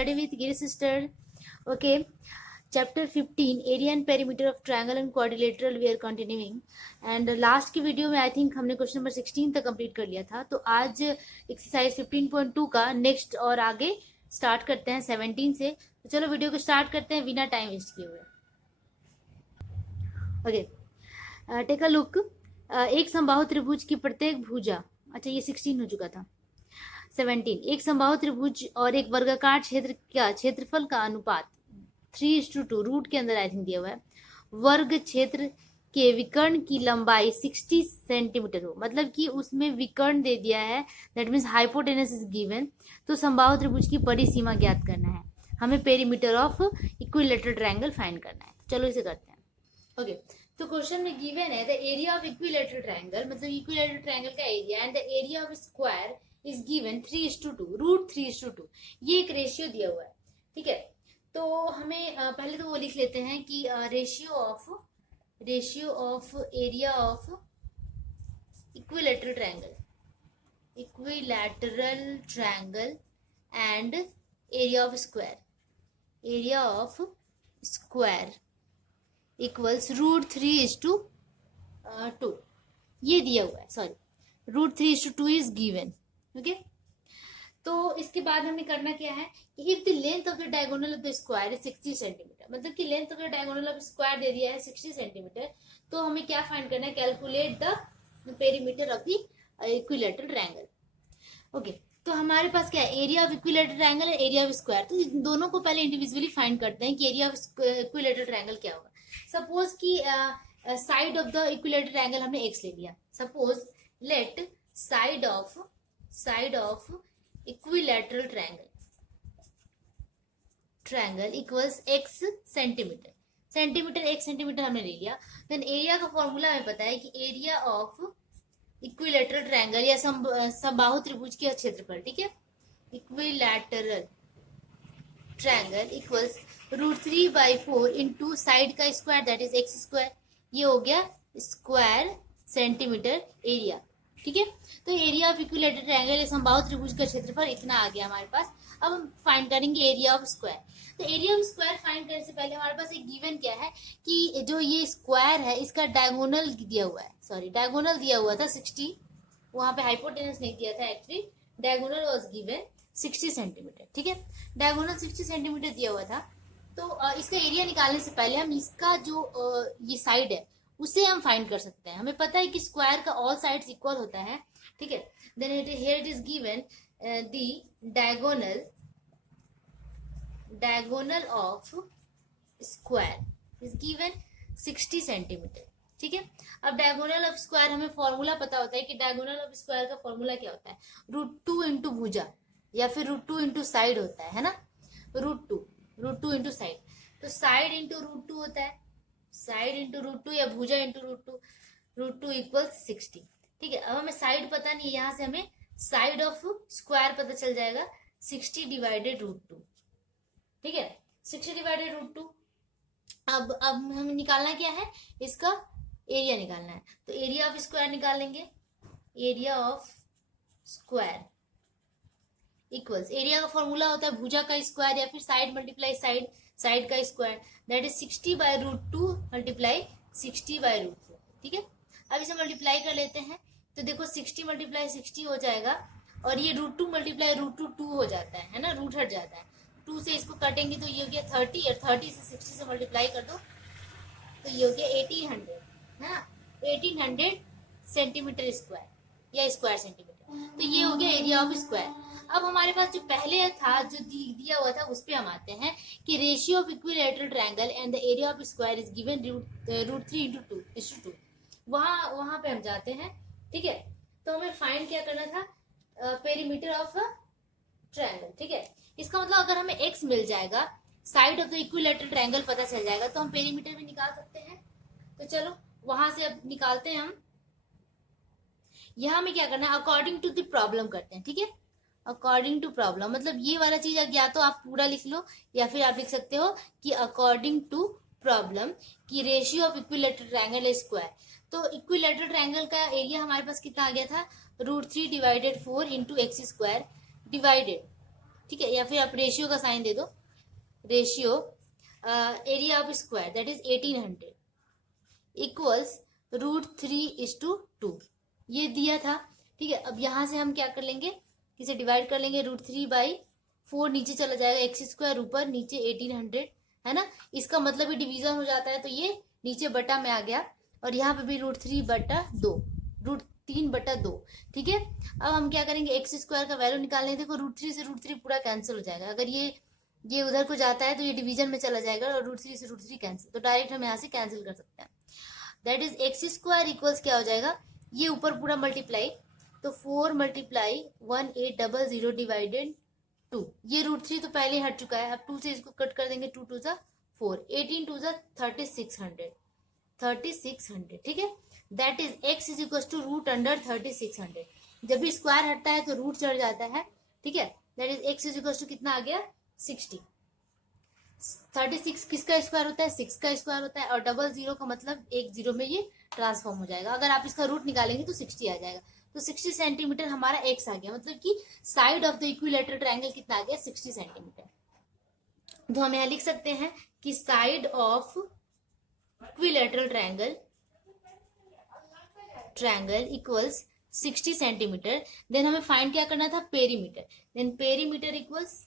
study with Giri sister. Okay, chapter 15 area and perimeter of triangle and quadrilateral we are continuing. And last की video में I think हमने question number 16 तक complete कर लिया था. तो आज एक्सरसाइज 15.2 का नेक्स्ट और आगे स्टार्ट करते हैं 17 से. तो चलो वीडियो को स्टार्ट करते हैं बिना टाइम वेस्ट किए हुए. Okay, take a look. एक समबाहु त्रिभुज की प्रत्येक भुजा, अच्छा ये 16 हो चुका था. 17, एक समबाहु त्रिभुज और एक वर्गाकार क्षेत्र का क्षेत्रफल का अनुपात 3:2 रूट के अंदर आई थिंक दिया हुआ है. वर्ग क्षेत्र के विकर्ण की लंबाई 60 सेंटीमीटर हो, मतलब कि उसमें विकर्ण दे दिया है, that means hypotenuse is given. तो समबाहु त्रिभुज की परिसीमा ज्ञात करना है. हमें perimeter of equilateral triangle find करना है. चलो इसे करते हैं. ओके, तो क्वेश्चन में गिवन है the area of equilateral triangle, मतलब इक्विलैटरल ट्रायंगल का area, and the area of square is given 3:2 root 3:2. ये एक रेशियो दिया हुआ है. ठीक है, तो हमें पहले तो वो लिख लेते हैं कि ratio of area of equilateral triangle and area of square equals root 3:2. ये दिया हुआ है, sorry, root 3:2 is given. Okay, तो इसके बाद हमें करना क्या है कि if the length of the diagonal of the square is 60 centimetre, मतलब कि length of the diagonal of square दे दिया है 60 सेंटीमीटर, तो हमें क्या फाइंड करना है, calculate the perimeter of the equilateral triangle. Okay, तो हमारे पास क्या है, एरिया ऑफ इक्विलैटरल ट्रायंगल और एरिया ऑफ स्क्वायर. तो इन दोनों को पहले इंडिविजुअली फाइंड करते हैं कि एरिया ऑफ इक्विलैटरल ट्रायंगल क्या होगा. सपोज कि side of the equilateral triangle हमने x ले लिया. Suppose let side of equilateral triangle equals x centimetre. x centimetre हमने ले लिया. देन एरिया का फॉर्मूला हमें पता है कि एरिया ऑफ इक्विलैटरल ट्रायंगल या समबाहु त्रिभुज के क्षेत्रफल. ठीक है, equilateral triangle equals root 3/4 into side का square that is x square. ये हो गया स्क्वायर सेंटीमीटर एरिया. ठीक है, तो एरिया ऑफ इक्विलैटरल ट्रायंगल समबाहु त्रिभुज का क्षेत्रफल इतना आ गया हमारे पास. अब हम फाइंड करेंगे एरिया ऑफ स्क्वायर. तो एरिया ऑफ स्क्वायर फाइंड करने से पहले हमारे पास एक गिवन क्या है कि जो ये स्क्वायर है इसका डायगोनल दिया हुआ है, डायगोनल दिया हुआ था 60, वहां पे हाइपोटेनस नहीं दिया था actually. Diagonal was given 60 centimetre. ठीक है, डायगोनल 60 सेंटीमीटर दिया हुआ था. तो इसका एरिया निकालने से पहले हम इसका जो ये साइड है उसे हम फाइंड कर सकते हैं. हमें पता है कि स्क्वायर का ऑल साइड्स इक्वल होता है. ठीक है, then here it is given the diagonal of square is given 60 centimetre. ठीक है, अब डायगोनल ऑफ स्क्वायर हमें फॉर्मूला पता होता है कि डायगोनल ऑफ स्क्वायर का फॉर्मूला क्या होता है, √2 इंटू भुजा या फिर √2 इंटू साइड होता है ना. √2 इंटू साइड, तो साइड इंटू √2 होता है, साइड इंटू √2 या भुजा इंटू √2 इक्वल्स 60. ठीक है, अब हमें साइड पता नहीं है, यहाँ से हमें साइड ऑफ स्क्वायर पता चल जाएगा 60 डिवाइडेड √2. ठीक है, 60 डिवाइडेड √2. अब हमें निकालना क्या है, इसका एरिया निकालना है. तो एरिया ऑफ स्क्वायर निकालेंगे. Area of square equals, area का फॉर्मूला होता है भुजा का स्क्वायर या फिर साइड मल्टीप्लाई साइड का स्क्वायर, दैट इज 60/√2 मल्टीप्लाई 60/√4. ठीक है, अब इसे मल्टीप्लाई कर लेते हैं. तो देखो 60 × 60 हो जाएगा और ये √2 × √2 हो जाता है ना, रूट हट जाता है. 2 से इसको काटेंगे तो ये हो गया 30 और 30 से 60 से मल्टीप्लाई कर दो तो ये हो गया 1800 है ना, 1800 सेंटीमीटर स्क्वायर या स्क्वायर सेंटीमीटर. तो ये हो गया एरिया ऑफ स्क्वायर. अब हमारे पास जो पहले था जो दिया हुआ था उस पे हम आते हैं कि ratio of equilateral triangle and the area of square is given root 3:2. वहां पे हम जाते हैं. ठीक है, तो हमें फाइंड क्या करना था, पेरीमीटर ऑफ ट्रायंगल. ठीक है, इसका मतलब अगर हमें x मिल जाएगा, side of the equilateral triangle पता चल जाएगा, तो हम पेरीमीटर भी निकाल सकते हैं. तो चलो वहां से अब निकालते हैं हम. यहाँ में क्या करना है, अकॉर्डिंग टू द प्रॉब्लम करते हैं. ठीक है, अकॉर्डिंग टू प्रॉब्लम मतलब ये वाला चीज या तो आप पूरा लिख लो या फिर आप लिख सकते हो कि अकॉर्डिंग टू प्रॉब्लम की रेशियो ऑफ इक्विलैटरल ट्रायंगल है स्क्वायर. तो इक्विलैटरल ट्रायंगल का एरिया हमारे पास कितना आ गया था, √3/4 इंटू x स्क्वायर डिवाइडेड. ठीक है, या फिर आप रेशियो का साइन दे दो, ratio area of square that is 1800 equals √3:2, ये दिया था। ठीक है, अब यहां से हम क्या कर लेंगे, इसे डिवाइड कर लेंगे, √3/4 नीचे चला जाएगा, x² ऊपर, नीचे 1800 है ना, इसका मतलब ये डिवीजन हो जाता है, तो ये नीचे बटा में आ गया, और यहाँ पे भी √3/2, √3/2। ठीक है, अब हम क्या करेंगे, x² का वैल्यू निकालने, देखो √3 से √3 पूरा कैंसिल हो जाएगा, अगर ये उधर को जाता है तो ये डिवीजन में चला जाएगा, और √3 से √3 कैंसिल, तो डायरेक्ट हम यहाँ से कैंसिल कर सकते हैं। दैट इज x² इक्वल्स क्या हो जाएगा, ये ऊपर पूरा मल्टीप्लाई, तो 4 × 1800 डिवाइडेड 2, ये √3 तो पहले हट चुका है, अब 2 से इसको कट कर देंगे, 2 2 4, 18 2 3600। ठीक है, that is x is equal to √3600, जब भी स्क्वायर हटता है तो रूट चढ़ जाता है। ठीक है, that is x is equal to कितना आ गया, 60। 36 किसका स्क्वायर होता है, 6 का स्क्वायर होता है, और 00 का मतलब एक जीरो में ये ट्रांसफॉर्म हो जाएगा, अगर आप इसका रूट निकालेंगे तो 60 आ जाएगा, तो 60 सेंटीमीटर हमारा x आ गया, मतलब कि side of the equilateral triangle कितना आ गया, 60 सेंटीमीटर। तो हम यहाँ लिख सकते हैं कि side of equilateral triangle equals 60 centimetre. Then हमें फाइंड क्या करना था, perimeter, then perimeter equals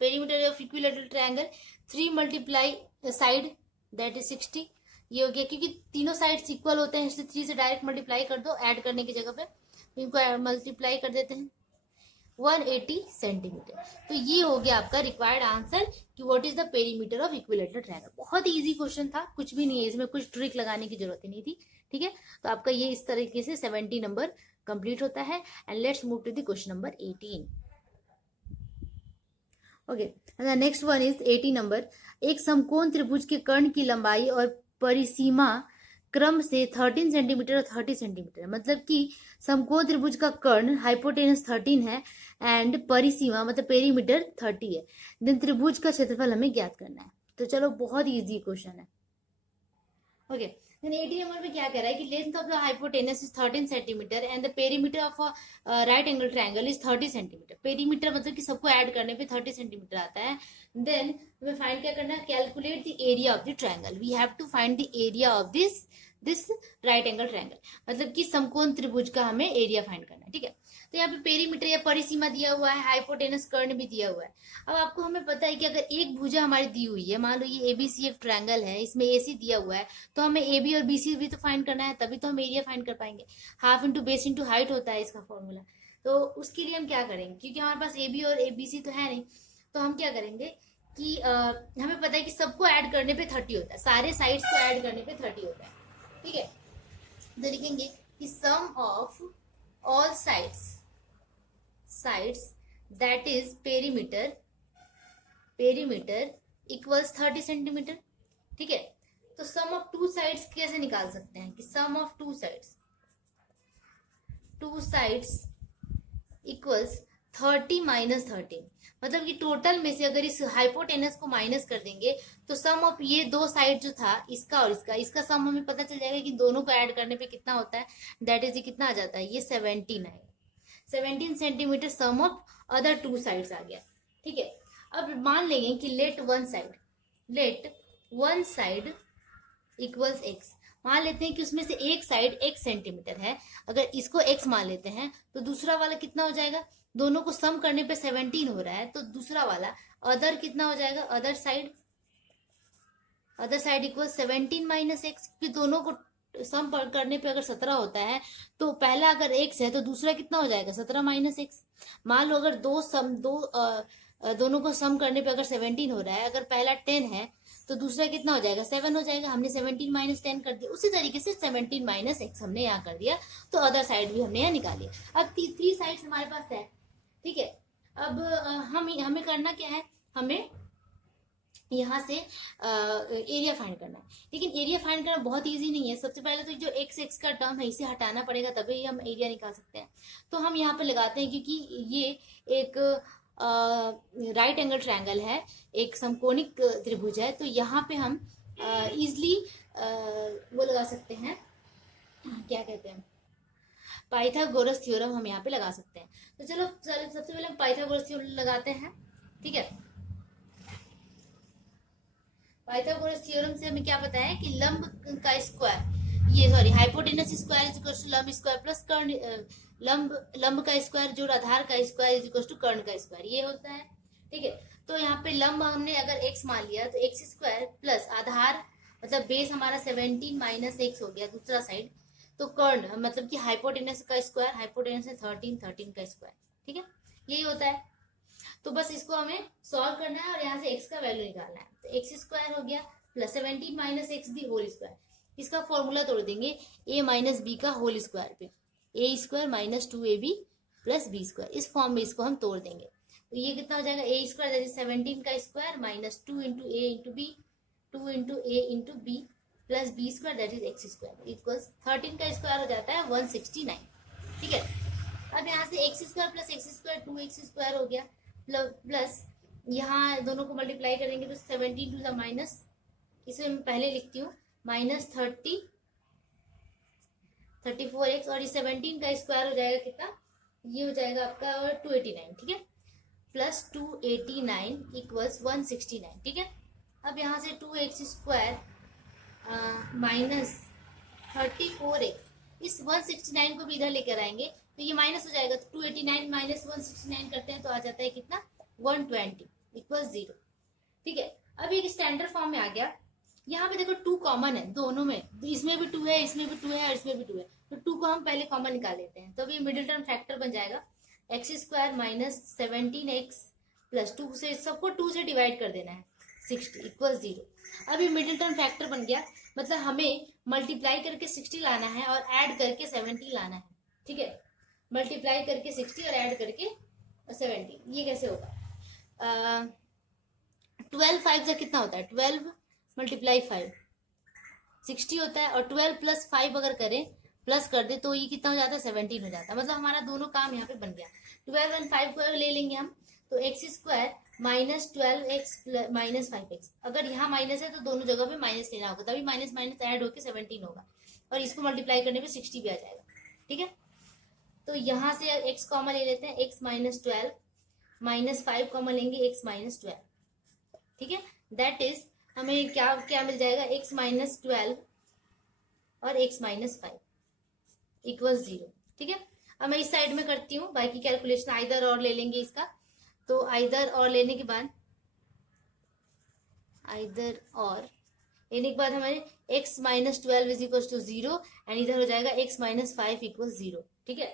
perimeter of equilateral triangle 3 × side that is 60, ये हो गया, क्योंकि तीनों साइड्स इक्वल होते हैं इसलिए 3 से डायरेक्ट मल्टीप्लाई कर दो, ऐड करने की जगह पे इनको मल्टीप्लाई कर देते हैं, 180 सेंटीमीटर। तो ये हो गया आपका रिक्वायर्ड आंसर कि what is the perimeter of equilateral triangle. बहुत ही इजी क्वेश्चन था, कुछ भी नहीं है इसमें, कुछ ट्रिक लगाने की जरूरत ही नहीं थी। ठीक है, तो आपका ये इस तरीके से 70 नंबर कंप्लीट होता है। And let's move to the question number 18। Okay, next one is 80 number. एक समकोण त्रिभुज के कर्ण की लंबाई और परिसीमा क्रम से 13 सेंटीमीटर और 30 सेंटीमीटर, मतलब कि समकोण त्रिभुज का कर्ण हाइपोटेनस 13 है एंड परिसीमा मतलब पेरीमीटर 30 है। देन त्रिभुज का क्षेत्रफल हमें ज्ञात करना है। तो चलो, बहुत इजी क्वेश्चन है। ओके, देन 80 नंबर पे क्या कह रहा है कि length of the hypotenuse is 13 centimetre and the perimeter of right angle triangle is 30 centimetre. Perimeter मतलब कि सबको ऐड करने पे 30 सेंटीमीटर आता है। देन हमें फाइंड क्या करना है, calculate the area of the triangle. We have to find the area of this right angle triangle, मतलब कि समकोण त्रिभुज का हमें एरिया फाइंड करना है। ठीक है, तो यहाँ पे पेरीमीटर या परिसीमा दिया हुआ है, हाइपोटेनस कर्ण भी दिया हुआ है। अब आपको हमें पता है कि अगर एक भुजा हमारी दी हुई है, मान लो ये एबीसी एक ट्रायंगल है, इसमें एसी दिया हुआ है, तो हमें एबी और बीसी भी तो फाइंड करना है, तभी तो हम एरिया फाइंड कर पाएंगे। Half into base into height होता है इसका फॉर्मूला। तो उसके लिए हम क्या करेंगे, क्योंकि हमारे पास एबी और एबीसी तो है नहीं, तो हम क्या करेंगे कि हमें पता है कि सबको ऐड करने पे 30 होता है, सारे साइड्स को ऐड करने पे 30 होता है। ठीक है, तो लिखेंगे कि sum of all sides that is perimeter equals 30 centimetre. ठीक है, तो सम ऑफ टू साइड्स कैसे निकाल सकते हैं कि sum of two sides equals 30 - 13, मतलब कि टोटल में से अगर इस हाइपोटेनस को माइनस कर देंगे तो सम ऑफ ये दो साइड जो था, इसका और इसका सम हमें पता चल जाएगा कि दोनों को ऐड करने पे कितना होता है। दैट इज कितना आ जाता है, ये 17 है, 17 centimetre sum of other two sides आ गया। ठीक है, अब मान लेंगे कि let one side equals x, मान लेते हैं कि उसमें से एक साइड x सेंटीमीटर है, अगर इसको x मान लेते हैं तो दूसरा वाला कितना हो जाएगा, दोनों को सम करने पे 17 हो रहा है, तो दूसरा वाला अदर कितना हो जाएगा, अदर साइड इक्वल 17 - x, कि दोनों को सम करने पे अगर 17 होता है तो पहला अगर x है तो दूसरा कितना हो जाएगा, 17 - x। मान लो अगर दोनों को सम करने पे अगर 17 हो रहा है, अगर पहला 10 है तो दूसरा कितना हो जाएगा, 7 हो जाएगा। हमने 17 - 10 कर दिया, उसी तरीके से 17 - x हमने यहाँ कर दिया, तो अदर साइड भी हमने यहाँ निकाली। अब 3 साइड्स हमारे पास है। ठीक है, अब हमें करना क्या है, हमें यहाँ से एरिया फाइंड करना है। लेकिन एरिया फाइंड करना बहुत इजी नहीं है। सबसे पहले तो जो x का टर्म है इसे हटाना पड़ेगा, तभी हम एरिया निकाल सकते हैं। तो हम यहाँ पे लगाते हैं, क्योंकि ये एक राइट एंगल ट्रायंगल है, एक समकोणिक त्रिभुज है, तो यहाँ पे हम इजिली वो लगा सकते हैं, क्या कहते हैं, पाइथागोरस थ्योरम हम यहाँ पे लगा सकते हैं। तो चलो सबसे पहले हम पाइथागोरस थ्योरम लगाते हैं। ठीक है, पाइथागोरस थ्योरम से हमें क्या पता है कि लंब का स्क्वायर, ये sorry hypotenuse square is equal to लंब स्क्वायर प्लस कर्ण, लंब का स्क्वायर जोड़ आधार का स्क्वायर इज इक्वल टू कर्ण का स्क्वायर, ये होता है। ठीक है, तो यहाँ पे लंब हमने अगर x मान लिया तो x स्क्वायर प्लस आधार मतलब बेस हमारा 17 माइनस x हो गया दूसरा साइड, तो कर्ण मतलब कि हाइपोटेनस का स्क्वायर, हाइपोटेनस है 13, 13 का स्क्वायर। ठीक है, यही होता है। तो बस इसको हमें सॉल्व करना है और यहाँ से x का वैल्यू निकालना है। तो x स्क्वायर हो गया plus 17 minus x the whole square, इसका फॉर्मूला तोड़ देंगे a माइनस बी का होल स्क्वायर पे, a square minus 2ab plus b square, इस फॉर्म में इसको हम तोड़ देंगे। तो ये कितना हो जाएगा, a स्क्वायर दैट इज 17 का square minus 2 into a into b, 2 into a into b plus b square that is x square equals 13 का स्क्वायर हो जाता है 169। ठीक है, अब यहाँ से x square plus x square 2x square हो गया प्लस यहाँ दोनों को मल्टीप्लाई करेंगे तो 17 टू द माइनस, इसे मैं पहले लिखती हूँ माइनस 34x और इस 17 का स्क्वायर हो जाएगा कितना, ये हो जाएगा आपका 289। ठीक है, प्लस 289 इक्वल्स 169। ठीक है, अब यहाँ से 2x स्क्वायर माइनस 34x, इस 169 को भी इधर लेकर आएंगे तो ये माइनस हो जाएगा, तो 289 माइनस 169 करते हैं तो आ जाता है कितना 120 इक्वल्स 0। ठीक है, अब एक स्टैंडर्ड फॉर्म में आ गया। यहाँ पे देखो 2 कॉमन है दोनों में, इसमें भी 2 है, इसमें भी 2 है और इसमें भी 2 है, तो 2 को हम पहले कॉमन निकाल लेते हैं। तो अभी मिडिल टर्म फैक्टर बन जाएगा x square minus 17x plus 2 से सबको 2 से डिवाइड कर देना है 60 इक्वल 0। अभी मिडिल टर्म फैक्टर बन गया, मतलब हमें मल्टीप्लाई करके 60 लाना है और ऐड करके 70 लाना है। ठीक है, मल्टीप्लाई करके 60 और ऐड करके 70, ये कैसे होगा, 12 5 का कितना होता है, 12 मल्टीप्लाई 5 60 होता है, और 12 प्लस 5 अगर करें प्लस कर दे तो ये कितना हो जाता है 17 हो जाता है। मतलब हमारा दोनों काम यहाँ पे बन गया। 12 और 5 को ले लेंगे हम, तो x square minus 12x minus 5x, अगर यहाँ माइनस है तो दोनों जगह पे माइनस लेना होगा, तभी माइनस माइनस ऐड होकर 17 होगा और इसको मल्टीप्लाई करने पे 60 भी आ जाएगा। ठीक है, तो यहाँ से x कॉमन ले लेते हैं, x माइनस 12 माइनस 5 कॉमन लेंगे, x माइनस 12। ठीक है, दैट इज हमें क्या क्या मिल जाएगा, x माइनस 12 और x माइनस 5 इक्वल 0। ठीक है, अब मैं इस साइड में करती हूँ बाकी कैलकुलेशन, आइदर और ले लेंगे इसका, तो आइदर और लेने के बाद हमारे x minus 12 is equal to 0 and इधर हो जाएगा x माइनस 5 इक्वल 0। ठीक है,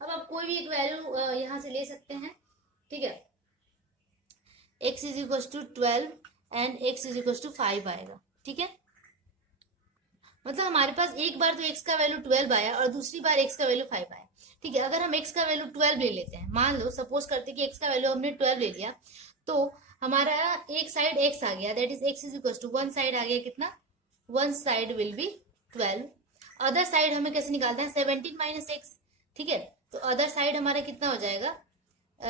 अब आप कोई भी एक वैल्यू यहाँ से ले सकते हैं। ठीक है, x is equal to 12 and x is equal to 5 आएगा। ठीक है, मतलब हमारे पास एक बार तो x का वैल्यू 12 आया और दूसरी बार x का वैल्यू 5 आया। ठीक है, अगर हम x का वैल्यू 12 ले लेते हैं, मान लो सपोज करते कि x का वैल्यू हमने 12 ले लिया, तो हमारा एक साइड x आ गया, that is x is equal to one side आ गया कितना, one side will be 12, other side हमें कैसे निकालते हैं 17 माइनस एक्स। ठीक है, तो अदर साइड हमारा कितना हो जाएगा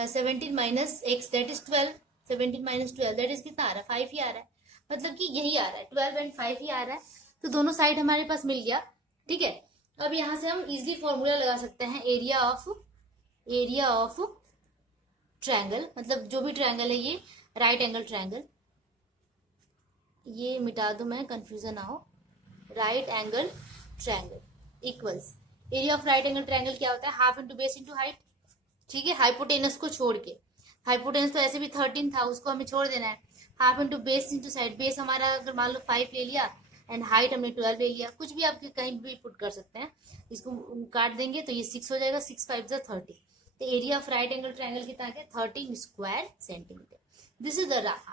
17 minus x that is 12, 17 minus 12 that is कितना आ रहा है 5 ही आ रहा है, मतलब कि यही आ रहा है 12 एंड 5 ही आ रहा है, तो दोनों साइड हमारे पास मिल गया। ठीक है, अब यहाँ से हम इजीली फॉर्मूला लगा सकते हैं एरिया ऑफ ट्रायंगल, मतलब जो भी ट्रायंगल है ये राइट एंगल ट्रायंगल, ये मिटा दो मैं कंफ्यूजन ना हो, right angle triangle equals area of right angle triangle क्या होता है, half into base into height. ठीक है, हाइपोटेनस को छोड़ के, हाइपोटेनस तो ऐसे भी 13 था, उसको हमें छोड़ देना है, half into base into side, base हमारा अगर मान लो 5 ले लिया एंड हाइट हमने 12 ले लिया, कुछ भी आप कहीं भी पुट कर सकते हैं, इसको काट देंगे तो ये 6 हो जाएगा, 6 5 जा 30, तो area of right angle triangle कितना आ गया 13 square centimetre. This is the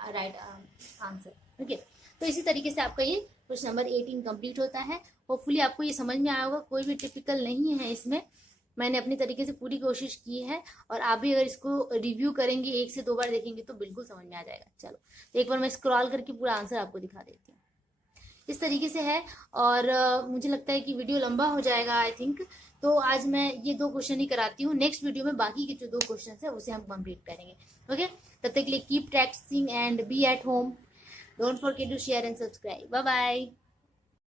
right answer. Okay, तो इसी तरीके से आपका ये क्वेश्चन नंबर 18 कंप्लीट होता है। होपफुली आपको ये समझ में आया होगा, कोई भी टिपिकल नहीं है इसमें, मैंने अपने तरीके से पूरी कोशिश की है, और आप भी अगर इसको रिव्यू करेंगे 1 से 2 बार देखेंगे तो बिल्कुल समझ में आ जाएगा। चलो तो एक बार मैं स्क्रॉल करके पूरा आंसर आपको दिखा देती हूँ, इस तरीके से है। और मुझे लगता है कि वीडियो लंबा हो जाएगा आई थिंक, तो आज मैं ये 2 क्वेश्चन ही कराती हूँ, नेक्स्ट वीडियो में बाकी के जो 2 क्वेश्चन है उसे हम कंप्लीट करेंगे। ओके, तब तक के लिए keep practising and be at home, don't forget to share and subscribe. Bye bye.